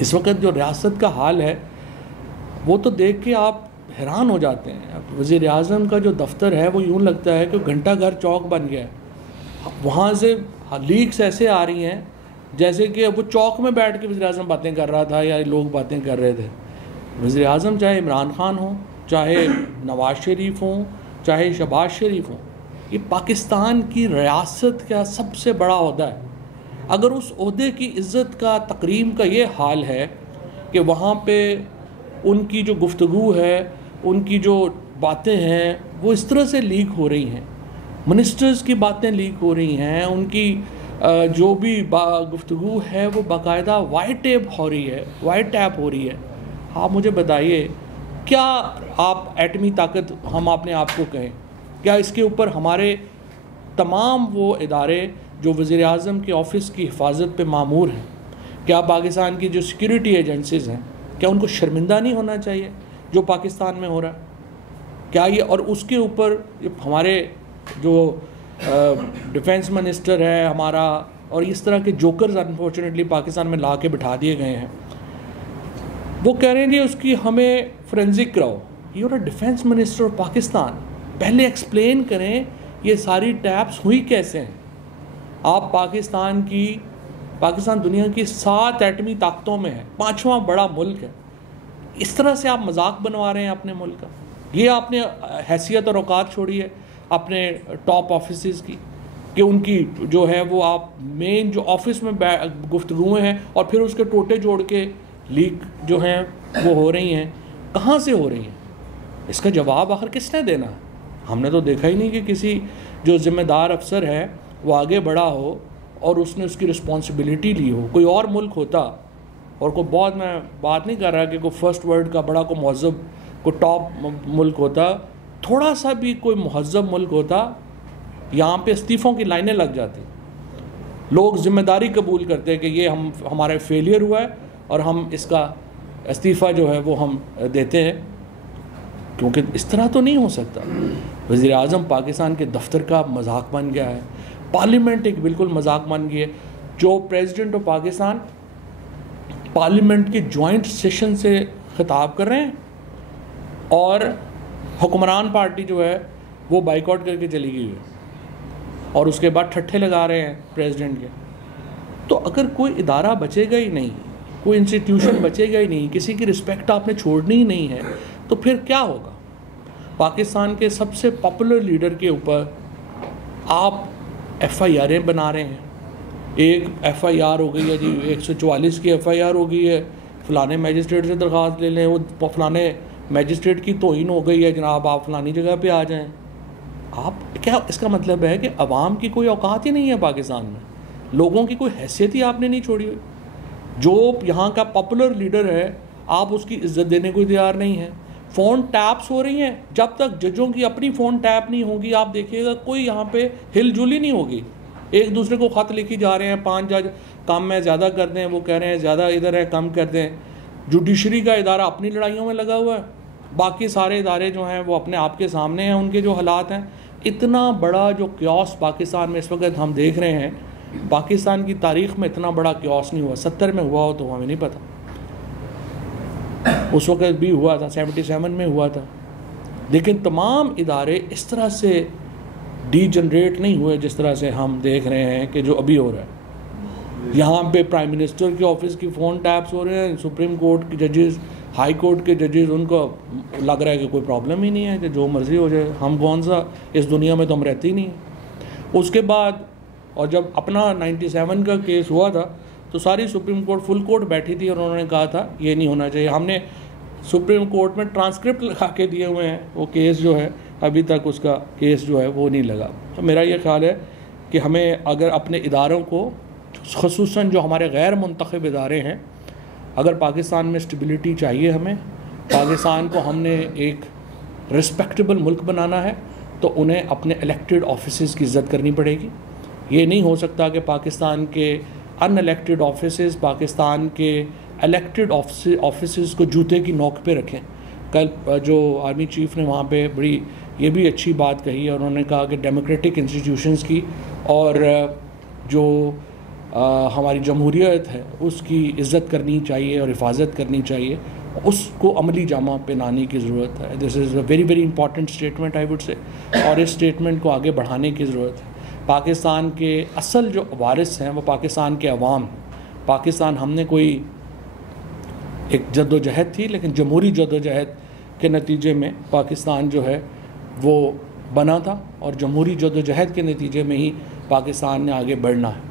इस वक्त जो रियासत का हाल है वो तो देख के आप हैरान हो जाते हैं। अब वज़ीर आज़म का जो दफ्तर है वो यूँ लगता है कि घंटा घर चौक बन गया है। वहाँ से लीक्स ऐसे आ रही हैं जैसे कि वो चौक में बैठ के वज़ीर आज़म बातें कर रहा था या लोग बातें कर रहे थे। वज़ीर आज़म चाहे इमरान खान हो, चाहे नवाज़ शरीफ हों, चाहे शहबाज शरीफ हों, ये पाकिस्तान की रियासत का सबसे बड़ा ओहदा है। अगर उस ओहदे की इज़्ज़त का, तकरीम का ये हाल है कि वहाँ पे उनकी जो गुफ्तगू है, उनकी जो बातें हैं वो इस तरह से लीक हो रही हैं, मिनिस्टर्स की बातें लीक हो रही हैं, उनकी जो भी गुफ्तगू है वो बाकायदा वाइट टैप हो रही है। आप मुझे बताइए, क्या आप एटमी ताकत हम अपने आप को कहें? क्या इसके ऊपर हमारे तमाम वो इदारे जो वज़ीर आज़म के ऑफ़िस की हिफाजत पे मामूर हैं, क्या पाकिस्तान की जो सिक्योरिटी एजेंसीज़ हैं, क्या उनको शर्मिंदा नहीं होना चाहिए जो पाकिस्तान में हो रहा है? क्या ये, और उसके ऊपर हमारे जो डिफेंस मिनिस्टर है हमारा, और इस तरह के जोकर्स अनफॉर्चुनेटली पाकिस्तान में ला के बिठा दिए गए हैं, वो कह रहे हैं कि उसकी हमें फोरेंसिक कराओ। You are defence minister of Pakistan, पहले एक्सप्लेन करें ये सारी टैप्स हुई कैसे हैं। आप पाकिस्तान दुनिया की 7 एटमी ताकतों में है, 5वां बड़ा मुल्क है। इस तरह से आप मजाक बनवा रहे हैं अपने मुल्क का। ये आपने हैसियत और औकात छोड़ी है अपने टॉप ऑफिसेस की कि उनकी जो है वो आप मेन जो ऑफिस में गुफ्तगूएँ हैं और फिर उसके टोटे जोड़ के लीक जो हैं वो हो रही हैं। कहाँ से हो रही हैं? इसका जवाब आखिर किसने देना है? हमने तो देखा ही नहीं कि किसी जो ज़िम्मेदार अफसर है वो आगे बढ़ा हो और उसने उसकी रिस्पॉन्सिबिलिटी ली हो। कोई और मुल्क होता, और कोई बहुत, मैं बात नहीं कर रहा कि कोई फर्स्ट वर्ल्ड का बड़ा कोई महज़ब कोई टॉप मुल्क होता, थोड़ा सा भी कोई महज़ब मुल्क होता, यहाँ पे इस्तीफ़ों की लाइनें लग जाती। लोग ज़िम्मेदारी कबूल करते हैं कि ये हमारा फेलियर हुआ है और हम इसका इस्तीफ़ा जो है वो हम देते हैं, क्योंकि इस तरह तो नहीं हो सकता। वज़ीर आज़म पाकिस्तान के दफ्तर का मजाक बन गया है, पार्लियामेंट एक बिल्कुल मजाक बन गई है। जो प्रेसिडेंट ऑफ पाकिस्तान पार्लियामेंट के जॉइंट सेशन से ख़िताब कर रहे हैं और हुक्मरान पार्टी जो है वो बाइकआउट करके चली गई है और उसके बाद ठट्ठे लगा रहे हैं प्रेसिडेंट के। तो अगर कोई इदारा बचेगा ही नहीं, कोई इंस्टीट्यूशन बचेगा ही नहीं, किसी की रिस्पेक्ट आपने छोड़नी ही नहीं है, तो फिर क्या होगा? पाकिस्तान के सबसे पॉपुलर लीडर के ऊपर आप FIR बना रहे हैं। एक FIR हो गई है जी, 144 की FIR हो गई है, फ़लाने मैजिस्ट्रेट से दरख्वास्त ले लें, वो फ़लाने मैजिस्ट्रेट की तौहीन हो गई है जनाब, आप फ़लानी जगह पे आ जाएं। आप क्या, इसका मतलब है कि अवाम की कोई औकात ही नहीं है पाकिस्तान में, लोगों की कोई हैसियत ही आपने नहीं छोड़ी हुई। जो यहाँ का पॉपुलर लीडर है आप उसकी इज्जत देने को तैयार नहीं है। फ़ोन टैप्स हो रही हैं, जब तक जजों की अपनी फ़ोन टैप नहीं होगी आप देखिएगा कोई यहाँ पे हिलजुल ही नहीं होगी। एक दूसरे को ख़त लिखी जा रहे हैं, 5 जज काम में ज़्यादा कर दें, वो कह रहे हैं ज़्यादा इधर है, कम कर दें। जुडिशरी का इदारा अपनी लड़ाइयों में लगा हुआ है, बाकी सारे इदारे जो हैं वो अपने आप के सामने हैं, उनके जो हालात हैं। इतना बड़ा जो क्योस पाकिस्तान में इस वक्त हम देख रहे हैं, पाकिस्तान की तारीख़ में इतना बड़ा क्योस नहीं हुआ। 70 में हुआ हो तो हमें नहीं पता, उस वक्त भी हुआ था, 77 में हुआ था, लेकिन तमाम इदारे इस तरह से डीजनरेट नहीं हुए जिस तरह से हम देख रहे हैं कि जो अभी हो रहा है। यहाँ पे प्राइम मिनिस्टर के ऑफिस की फ़ोन टैप्स हो रहे हैं, सुप्रीम कोर्ट के जजेस, हाई कोर्ट के जजेस, उनको लग रहा है कि कोई प्रॉब्लम ही नहीं है कि जो मर्ज़ी हो जाए, हम कौन सा इस दुनिया में तो हम रहते ही नहीं हैं। उसके बाद और जब अपना 97 का केस हुआ था तो सारी सुप्रीम कोर्ट फुल कोर्ट बैठी थी और उन्होंने कहा था ये नहीं होना चाहिए। हमने सुप्रीम कोर्ट में ट्रांसक्रिप्ट लगा के दिए हुए हैं, वो केस जो है अभी तक उसका केस जो है वो नहीं लगा। तो मेरा ये ख्याल है कि हमें अगर अपने इदारों को, ख़ुसूसन जो हमारे गैर मुंतखब इदारे हैं, अगर पाकिस्तान में स्टेबिलिटी चाहिए, हमें पाकिस्तान को हमने एक रिस्पेक्टेबल मुल्क बनाना है, तो उन्हें अपने इलेक्टेड ऑफिसेज़ की इज़्ज़त करनी पड़ेगी। ये नहीं हो सकता कि पाकिस्तान के अनइलेक्टेड ऑफिसेज़ पाकिस्तान के इलेक्टेड ऑफिसेज़ को जूते की नोक पे रखें। कल जो आर्मी चीफ़ ने वहाँ पे बड़ी ये भी अच्छी बात कही और उन्होंने कहा कि डेमोक्रेटिक इंस्टीट्यूशंस की और जो हमारी जमहूरियत है उसकी इज़्ज़त करनी चाहिए और हिफाजत करनी चाहिए, उसको अमली जामा पहनाने की ज़रूरत है। This is a very very important statement I would say, और इस स्टेटमेंट को आगे बढ़ाने की ज़रूरत है। पाकिस्तान के असल जो वारिस हैं वो पाकिस्तान के अवाम। पाकिस्तान हमने कोई एक जद्दोजहद थी, लेकिन जमहूरी जद्दोजहद के नतीजे में पाकिस्तान जो है वो बना था, और जमहूरी जद्दोजहद के नतीजे में ही पाकिस्तान ने आगे बढ़ना है।